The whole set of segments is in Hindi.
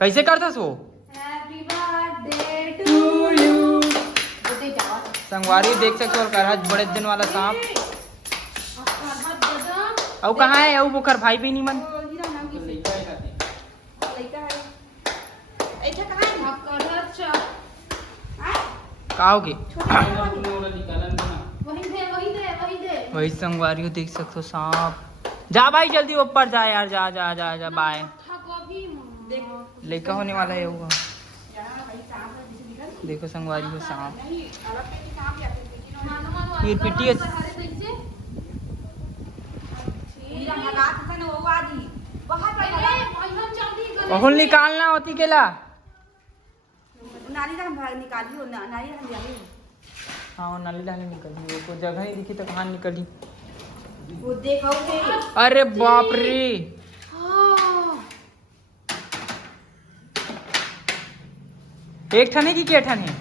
कैसे करता सो? Happy birthday to you. संगवारी देख सकते हो करहज बड़े दिन वाला सांप। अब कहाँ है? अब बुकर भाई भी नहीं मन। काओगे? वही संगवारी देख सकते हो सांप। जा भाई जल्दी ऊपर जा यार, जा जा जा जा बाय। लेका होने वाला है वो। देखो संगवारी हो सांप। फिर पिटी बहुल निकालना होती केला। हाँ नाली डाली निकली, वो कोई जगह नहीं दिखी तो कहाँ निकली। अरे बाप रे, एक ठने की क्या ठने?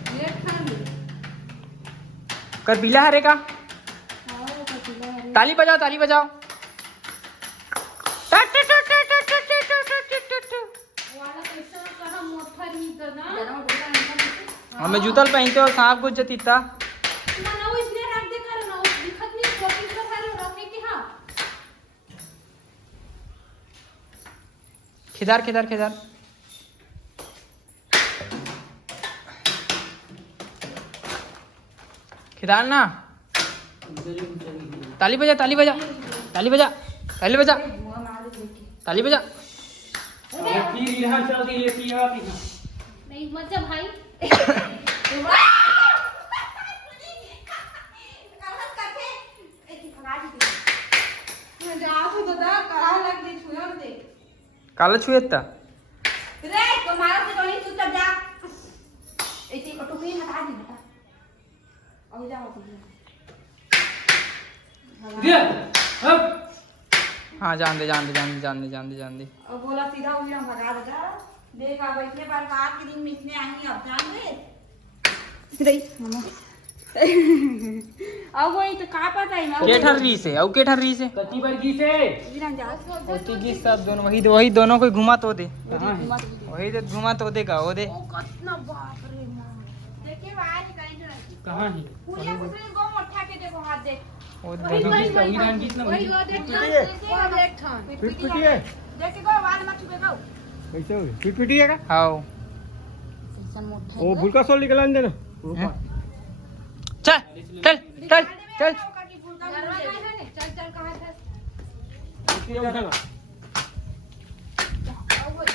कर पीला हरे का। ताली बजाओ, ताली बजाओ। हमें जूतल पहनते हो सांप कुछ जतीता। खिदार खिदार खिदार। खिदार ना। ताली बजा, ताली बजा, ताली बजा, ताली बजा, ताली बजा। नहीं मत जा भाई। काला छुएता रे को मारो से तो नहीं चुप जा। ऐसे टोपी हटा दी बेटा। अब जाओ हाँ जान दे जान दे जान दे जान दे जान दे जान दे। अब बोला सीधा उधर भगा देगा। देख अब इतने बरसात के दिन में इतने आएंगे अब जान दे रही मामा। अब वही तो का पता है मैं के ठर्री से अब के ठर्री से कच्ची बरगी से बिना जा ओती की सब दोनों वही दोनों को घुमा तो दे। कहां है? वही दे घुमा तो दे का वो दे। ओ कितना बाप रे मां देखिए बाहर निकल रहा कहां है? पूरे दूसरे को उठा के देखो हाथ देख वो वही दोनों गीत वही गान गीत ना वही वही वो देख वो देख थान पिटी है देख के को वाल मत छुपे गो कैसे हो गई पिटी है का हाँ वो भूलका सोल निकला दे ना चल चल चल चल। चल चल कहां था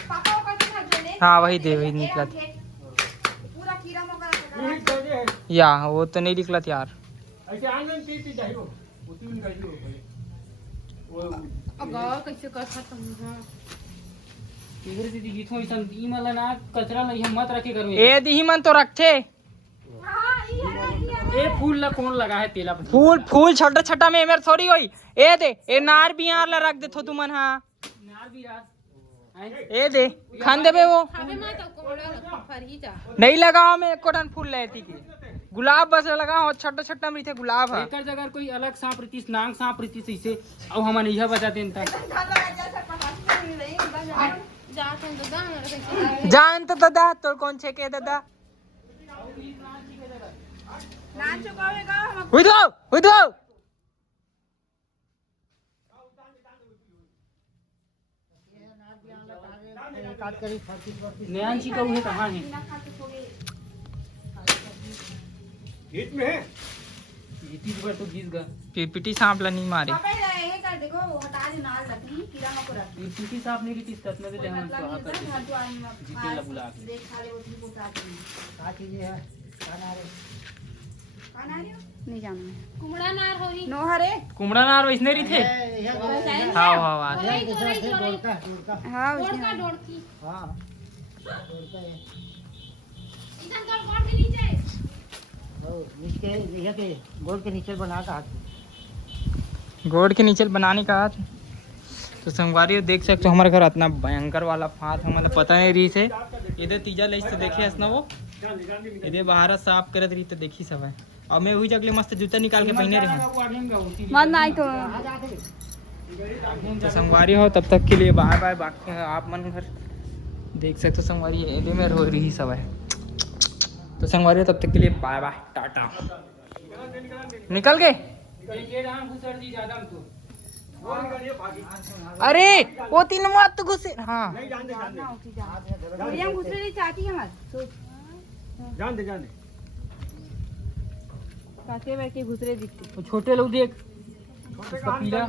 पापा को कैसे था जने हाँ वही दे वही निकला था। पूरा कीड़ा मकोड़ा या वो तो नहीं निकला था यार। ऐसे आंगन पी जाइयो उतनी में गई हो अगर कैसे कर खत्म हां इधर से गीत हो इसन ई मला ना कचरा नहीं हम मत रखे घर में। ए दी मन तो रखे ए फूल ला कौन लगा है तेला पर? फूल फूल छोटा छोटा में मेरे थोड़ी होई। ए दे ए नार बिहार ला रख दे थो तुमन। हाँ नार भी रात ए दे खान देबे वो अबे मां तो कोड़ा फरही जा नहीं लगाओ मैं एको टन फूल लेती के गुलाब बस लगाओ छोटा छोटा में थे गुलाब है। एकर जगह कोई अलग सांप रीतिस नांग सांप रीतिस इसे अब हमन यह बता देन ता जाते हैं दादा मेरे कैसे जान तो दादा तो कौन छे के दादा नाच चुकावेगा हम हुई दो नयांशी का है कहां है? हिट में है इतिस बार तो गीत गा पिटी सांप ला नहीं मारे। पापा ये कर देखो हटा दे नाल लकड़ी कीड़ा मकोड़ा ये किसी सांप ने रीतिस तत्न दे हम तो हा कर जीते ला बुला के देख खा ले उठनी पोटाती क्या चीज है खाना रे खाना रे नहीं जानना कुमड़ा नार होरी नो हरे कुमड़ा नार वैसने रही थे। हाँ हाँ हाँ हां उसका डोड़की हां इधर कर गोड़ के नीचे नीचे ये के गोल के नीचे बना का गोड़ के नीचे बनाने का हाथ। तो संगवारी देख सकते हो हमारे घर इतना भयंकर वाला फात हमारे पता नहीं रही से। इधर तीजा ले से देखे हस ना वो इधर बाहर साफ करत रही तो देखी सब है। और मैं वही जगह मस्त जूता निकाल के पहने रहे। मन नहीं तो संगवारी हो तब तक के लिए बाय बाय। बाकी आप मन घर देख सकते हो संगवारी ये में रो रही सब है। तो संगवारी तब तक के लिए बाय बाय टाटा। निकल गए। ये राम घुसर दी ज्यादा हमको। वो निकालिए भागी। अरे वो तीन मत घुसे। हाँ नहीं जान दे बढ़िया घुसरे नहीं चाहती हमार जान दे काके बैठे घुसरे दिखते। वो छोटे लोग देख, उसका पीला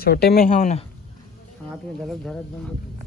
छोटे में हो ना। हाथ में गलत धरत बंद।